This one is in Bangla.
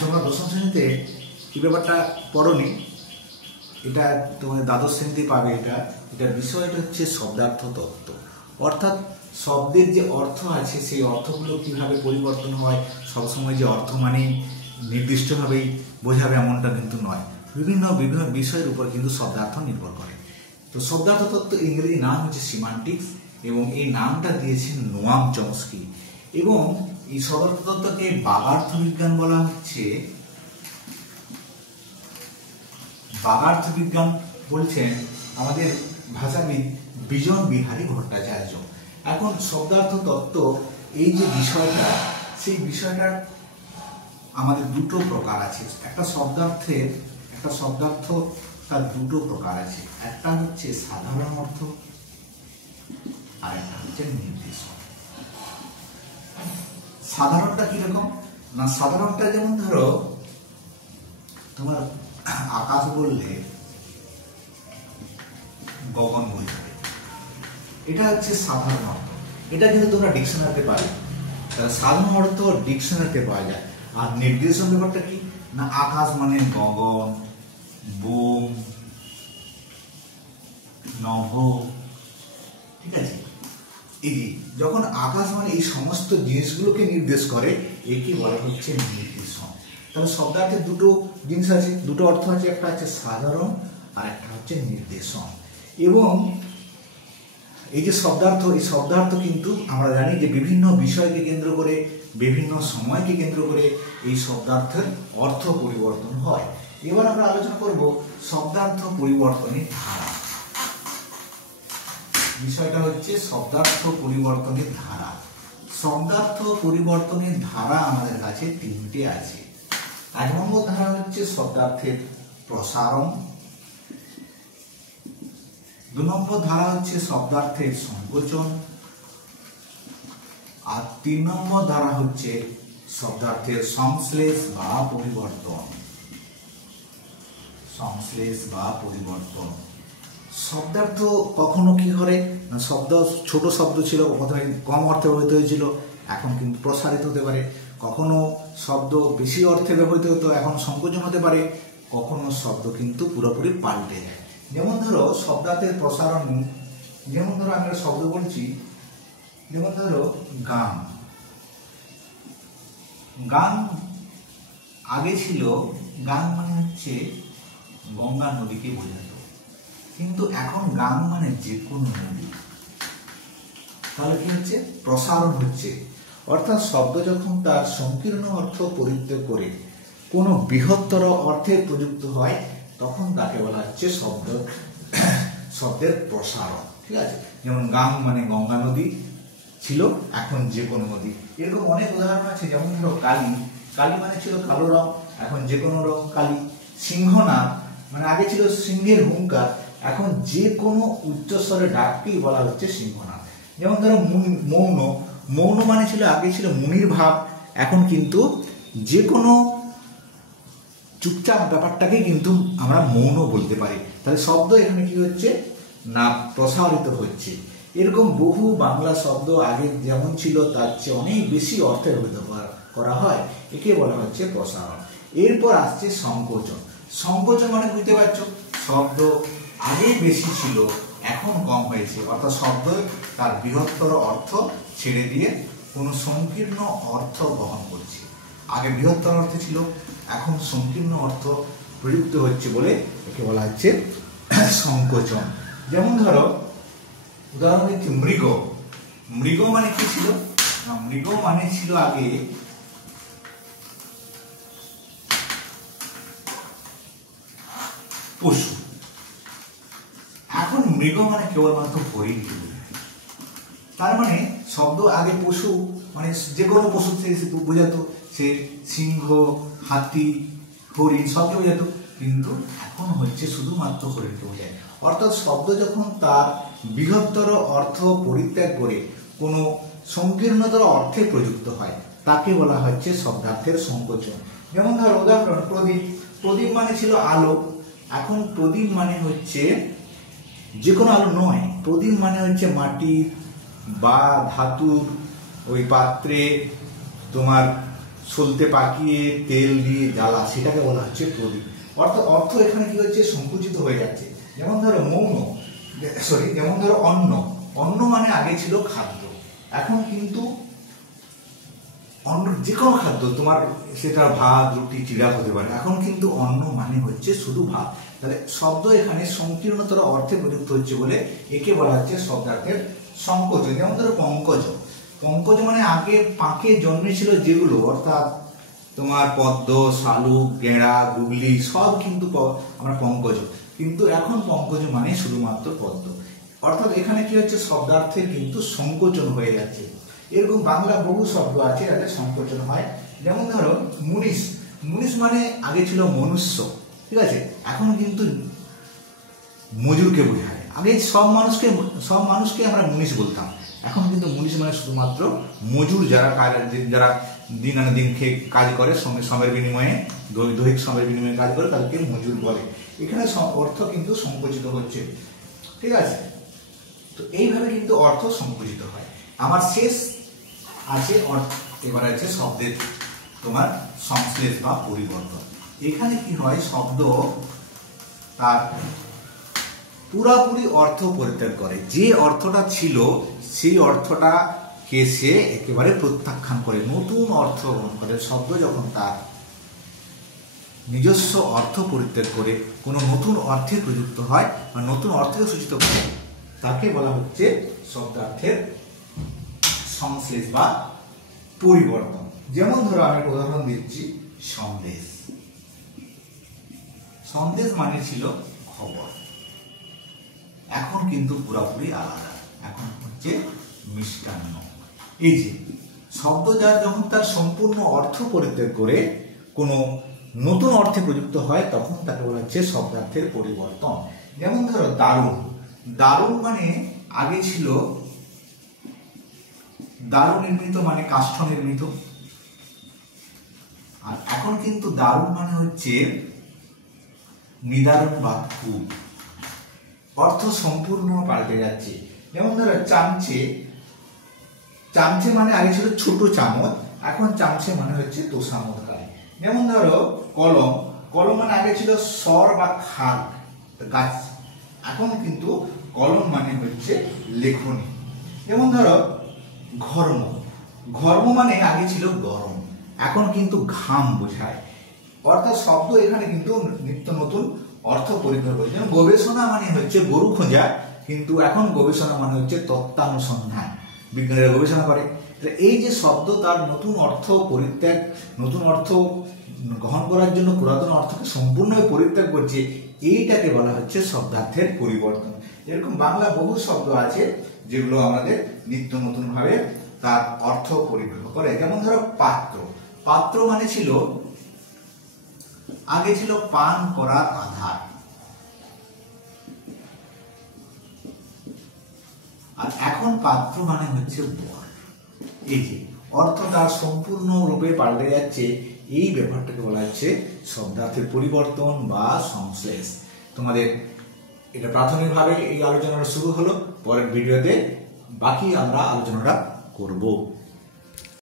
তোমরা দশম শ্রেণীতে এই ব্যাপারটা পড়োনি, এটা তোমাদের দ্বাদশ শ্রেণীতে পাবে। এটার বিষয়টা হচ্ছে শব্দার্থ তত্ত্ব। অর্থাৎ শব্দের যে অর্থ আছে সেই অর্থগুলো কিভাবে পরিবর্তন হয়, সবসময় যে অর্থ মানে নির্দিষ্টভাবেই বোঝাবে এমনটা কিন্তু নয়। বিভিন্ন বিভিন্ন বিষয়ের উপর কিন্তু শব্দার্থ নির্ভর করে। তো শব্দার্থ তত্ত্ব ইংরেজি নাম হচ্ছে সিমান্টিক্স, এবং এই নামটা দিয়েছেন নোয়াম চমস্কি। এবং এই শব্দার্থ তত্ত্বকে বাগার্থ বিজ্ঞান বলা হচ্ছে। বাগার্থ বিজ্ঞান বলছেন আমাদের ভাষাবিদ বিজন বিহারী ভট্টাচার্য। এখন শব্দার্থ তত্ত্ব এই যে বিষয়টা, সেই বিষয়টার আমাদের দুটো প্রকার আছে। একটা শব্দার্থ তার দুটো প্রকার আছে। একটা হচ্ছে সাধারণ অর্থ, আর একটা হচ্ছে নির্দেশ। সাধারণটা কিরকম না, সাধারণটা যেমন ধরো তোমার আকাশ বললে গগন বোঝাবে, এটা হচ্ছে সাধারণ অর্থ। এটা কিন্তু তোমরা ডিকশনারিতে পাবে, সাধারণ অর্থ ডিকশনারিতে পাওয়া যায়। আর নির্দেশন ব্যাপারটা কি না, আকাশ মানে গগন, বোম, নভ, ঠিক আছে। এই যখন আকাশ মানে এই সমস্ত জিনিসগুলোকে নির্দেশ করে, একে বলা হচ্ছে নির্দেশন। তাহলে শব্দার্থে দুটো জিনিস আছে, দুটো অর্থ আছে, একটা হচ্ছে সাধারণ আর একটা হচ্ছে নির্দেশন। এবং এই যে শব্দার্থ, এই শব্দার্থ কিন্তু আমরা জানি যে বিভিন্ন বিষয়কে কেন্দ্র করে, বিভিন্ন সময়কে কেন্দ্র করে এই শব্দার্থের অর্থ পরিবর্তন হয়। এবার আমরা আলোচনা করব শব্দার্থ পরিবর্তনের ধারা। বিষয়টা হচ্ছে শব্দার্থ পরিবর্তনের ধারা। শব্দার্থ পরিবর্তনের ধারা আমাদের কাছে তিনটে আছে। 1 নম্বর ধারা হচ্ছে শব্দার্থের প্রসারণ, 2 নম্বর ধারা হচ্ছে শব্দার্থের সংকোচন, আর 3 নম্বর ধারা হচ্ছে শব্দার্থের সংশ্লেষ বা পরিবর্তন। সংশ্লেষ বা পরিবর্তন। শব্দার্থ কখনো কি করে না, শব্দ ছোট শব্দ ছিল, প্রথমে কম অর্থে ব্যবহৃত হয়েছিল, এখন কিন্তু প্রসারিত হতে পারে। কখনো শব্দ বেশি অর্থে ব্যবহৃত হতো, এখন সংকোচন হতে পারে। কখনো শব্দ কিন্তু পুরোপুরি পাল্টে যায়। যেমন ধরো শব্দার্থের প্রসারণ, যেমন ধরো আমরা শব্দ বলছি, যেমন ধরো গান। গান আগে ছিল, গান মানে হচ্ছে গঙ্গা নদীকে বোঝাতো, কিন্তু এখন গান মানে যে কোনো নদী। তাহলে কি হচ্ছে, প্রসারণ হচ্ছে। অর্থাৎ শব্দ যখন তার সংকীর্ণ অর্থ পরিত্যাগ করে কোনো বৃহত্তর অর্থে প্রযুক্ত হয়, তখন তাকে বলা হচ্ছে শব্দের প্রসারণ, ঠিক আছে। যেমন গান মানে গঙ্গা নদী ছিল, এখন যে কোনো নদী। এরকম অনেক উদাহরণ আছে। যেমন ধরো কালী, কালী মানে ছিল কালো রং, এখন যে কোনো রং কালী। সিংহনাদ মানে আগে ছিল সিংহের হুঙ্কার, এখন যে কোনো উচ্চস্বরে ডাককেই বলা হচ্ছে সিংহনাদ। যেমন ধরো মৌন, মৌন মানে ছিল আগে ছিল মুনির ভাব, এখন কিন্তু যে কোনো চুপচাপ ব্যাপারটাকে কিন্তু আমরা মৌন বলতে পারি। তাহলে শব্দ এখানে কি হচ্ছে না, প্রসারিত হচ্ছে। এরকম বহু বাংলা শব্দ আগে যেমন ছিল তার চেয়ে অনেক বেশি অর্থে ব্যবহার করা হয়, একে বলা হচ্ছে প্রসারণ। এরপর আসছে সংকোচন। সংকোচন মানে বুঝতে পারছো, শব্দ আগে বেশি ছিল, এখন কম হয়েছে। অর্থাৎ শব্দ তার বৃহত্তর অর্থ ছেড়ে দিয়ে কোনো সংকীর্ণ অর্থ বহন করছে। আগে বৃহত্তর অর্থ ছিল, এখন সংকীর্ণ অর্থ প্রযুক্ত হচ্ছে বলে একে বলা হচ্ছে সংকোচন। যেমন ধরো উদাহরণ দিচ্ছি, মৃগ। মৃগ মানে কি ছিল না, মৃগ মানে ছিল আগে পশু, এখন মৃগ মানে কেবলমাত্র হরিণ। তার মানে শব্দ আগে পশু মানে যে কোনো পশু বোঝাতো, সে সিংহ, হাতি, হরিণ সবকে বোঝাতো, কিন্তু এখন হচ্ছে শুধুমাত্র হরিণকে বোঝায়। অর্থাৎ শব্দ যখন তার বৃহত্তর অর্থ পরিত্যাগ করে কোনো সংকীর্ণতর অর্থে প্রযুক্ত হয়, তাকে বলা হচ্ছে শব্দার্থের সংকোচন। যেমন ধর উদাহরণ প্রদীপ। প্রদীপ মানে ছিল আলো, এখন প্রদীপ মানে হচ্ছে যে কোনো আলো নয়, প্রদীপ মানে হচ্ছে মাটির বা ধাতুর ওই পাত্রে তোমার সলতে পাকিয়ে তেল দিয়ে জ্বালা, সেটাকে বলা হচ্ছে প্রদীপ। অর্থ এখানে কি হচ্ছে, সংকুচিত হয়ে যাচ্ছে। যেমন ধরো যেমন ধরো অন্ন মানে আগে ছিল খাদ্য, এখন কিন্তু অন্য যে কোনো খাদ্য, তোমার সেটা ভাত রুটি চিড়া হতে পারে, এখন কিন্তু অন্ন মানে হচ্ছে শুধু ভাত। তাহলে শব্দ এখানে সংকীর্ণতর অর্থে প্রযুক্ত হচ্ছে বলে একে বলা হচ্ছে শব্দার্থের সংকোচন। যেমন ধরো পঙ্কজ মানে আগে পাকে জন্মেছিল যেগুলো, অর্থাৎ তোমার পদ্ম, শালুক, গেঁড়া, গুগলি সব কিন্তু আমরা পঙ্কজ, কিন্তু এখন পঙ্কজ মানে শুধুমাত্র পদ্ম। অর্থাৎ এখানে কি হচ্ছে, শব্দার্থের কিন্তু সংকোচন হয়ে যাচ্ছে। এরকম বাংলা বহু শব্দ আছে যাদের সংকোচন হয়। যেমন ধরো মুনিশ মানে আগে ছিল মনুষ্য, ঠিক আছে, এখন কিন্তু মজুরকে বোঝায়। আগে সব মানুষকে আমরা মুনিশ বলতাম, এখন কিন্তু মুনিশ মানে শুধুমাত্র মজুর, যারা দিন আনে দিন খেয়ে কাজ করে, শ্রমের বিনিময়ে, দৈহিক শ্রমের বিনিময়ে কাজ করে, তাদেরকে মজুর বলে। এখানে অর্থ কিন্তু সংকুচিত হচ্ছে, ঠিক আছে। তো এইভাবে কিন্তু অর্থ সংকুচিত হয়। আমার শেষ আছে এবার আছে শব্দের তোমার সংশ্লেষ বা পরিবর্তন। এখানে কি হয়, শব্দ তার পুরাপুরি অর্থ পরিত্যাগ করে। যে অর্থটা ছিল সেই অর্থটাকে সে একেবারে প্রত্যাখ্যান করে নতুন অর্থ গ্রহণ করে। শব্দ যখন তার নিজস্ব অর্থ পরিত্যাগ করে কোনো নতুন অর্থে প্রযুক্ত হয় বা নতুন অর্থকে সূচিত করে, তাকে বলা হচ্ছে শব্দার্থের সংশ্লেষ বা পরিবর্তন। যেমন ধরো আমি উদাহরণ দিচ্ছি, সন্দেশ মানে ছিল খবর, এখন কিন্তু পুরোপুরি আলাদা, এখন হচ্ছে মিষ্টান্ন। এই যে শব্দ যখন তার সম্পূর্ণ অর্থ পরিত্যাগ করে কোনো নতুন অর্থে প্রযুক্ত হয়, তখন তাকে বলা হচ্ছে শব্দার্থের পরিবর্তন। যেমন ধরো দারুণ মানে আগে ছিল দারু নির্মিত মানে কাষ্ঠ নির্মিত, আর এখন কিন্তু দারুণ মানে হচ্ছে নিদারুণ বা খুব। অর্থ সম্পূর্ণ পাল্টে যাচ্ছে। যেমন ধরো চামচে মানে আগে ছিল ছোট চামচ, এখন চামচে মানে হচ্ছে তোষামোদকায়। যেমন ধরো কলম মানে আগে ছিল স্বর বা খাল গাছ, এখন কিন্তু কলম মানে হচ্ছে লেখনী। যেমন ধরো ঘর্ম মানে আগে ছিল গরম, এখন কিন্তু ঘাম বোঝায়। অর্থাৎ শব্দ এখানে কিন্তু নিত্য নতুন অর্থ পরিত্যাগ করে। যেমন গবেষণা মানে হচ্ছে গরু খোঁজা, কিন্তু এখন গবেষণা মানে হচ্ছে তত্ত্বানুসন্ধান, বিজ্ঞানীরা গবেষণা করে। এই যে শব্দ তার নতুন অর্থ পরিত্যাগ, নতুন অর্থ গ্রহণ করার জন্য পুরাতন অর্থকে সম্পূর্ণভাবে পরিত্যাগ করছে, এইটাকে বলা হচ্ছে শব্দার্থের পরিবর্তন। এরকম বাংলা বহু শব্দ আছে যেগুলো আমাদের নিত্য নতুন ভাবে তার অর্থ পরিবর্তন করে। যেমন ধরো পাত্র মানে ছিল আগে ছিল পান করার আধার, আর এখন পাত্র মানে হচ্ছে বর। এই যে অর্থ তার সম্পূর্ণ রূপে পাল্টে যাচ্ছে, এই ব্যাপারটাকে বলা হচ্ছে শব্দার্থের পরিবর্তন বা সংশ্লেষ। তোমাদের এটা প্রাথমিকভাবে এই আলোচনাটা শুরু হলো, পরের ভিডিওতে বাকি আমরা আলোচনাটা করব।